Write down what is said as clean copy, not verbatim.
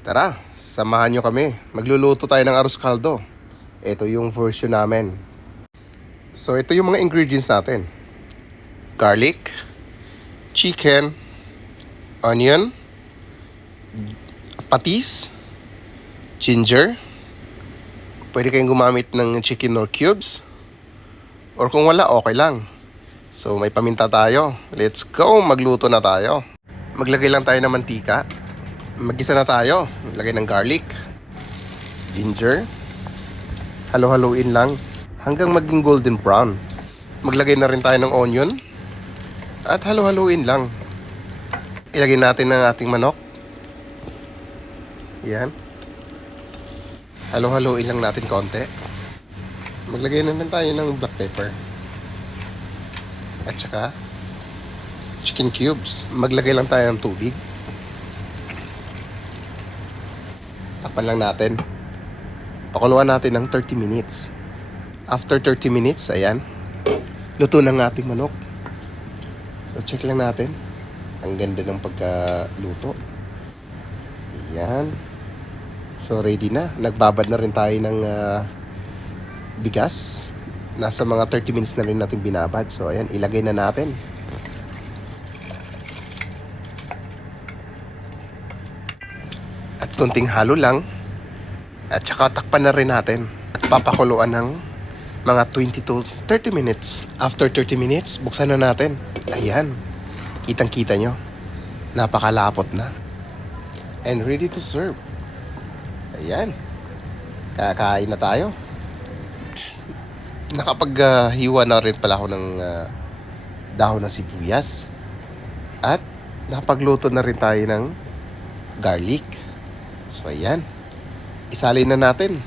Tara, samahan nyo kami. Magluluto tayo ng arroz caldo. Ito yung version namin. So ito yung mga ingredients natin. Garlic, chicken, onion, patis, ginger. Pwede kayong gumamit ng chicken or cubes. Or kung wala, okay lang. So may paminta tayo. Let's go, magluto na tayo. Maglagay lang tayo ng mantika. Mag-isa na tayo. Lagay ng garlic, ginger. Halo-haluin lang hanggang maging golden brown. Maglagay na rin tayo ng onion. At halo-haluin lang. Ilagay natin ng ating manok. Yan. Halo-haluin lang natin konti. Maglagay na rin tayo ng black pepper. At saka chicken cubes. Maglagay lang tayo ng tubig. Takpan lang natin. Pakuluan natin ng 30 minutes. After 30 minutes, ayan. Luto ng ating manok. So, check lang natin. Ang ganda ng pagkaluto. Ayan. So, ready na. Nagbabad na rin tayo ng bigas. Nasa mga 30 minutes na rin natin binabad. So, ayan. Ilagay na natin. At konting halo lang. At saka takpan na rin natin. At papakuluan ng mga 20 to 30 minutes. After 30 minutes, buksan na natin. Ayan. Kitang-kita nyo. Napakalapot na. And ready to serve. Ayan. Kakain na tayo. Nakapaghiwa na rin pala ako ng dahon ng sibuyas. At nakapagluto na rin tayo ng garlic. So ayan. Isalin na natin.